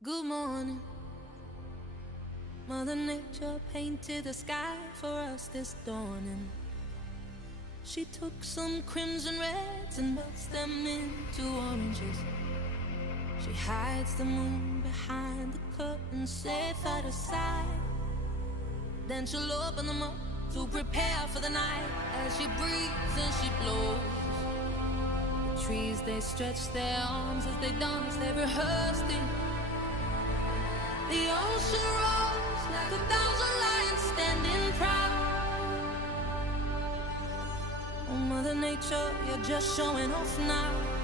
Good morning. Mother Nature painted the sky for us this dawning. She took some crimson reds and melts them into oranges. She hides the moon behind the curtain, safe out of sight. Then she'll open them up to prepare for the night. As she breathes and she blows, the trees, they stretch their arms as they dance, they're rehearsing. The ocean rolls like 1,000 lions standing proud. Oh, Mother Nature, you're just showing off now.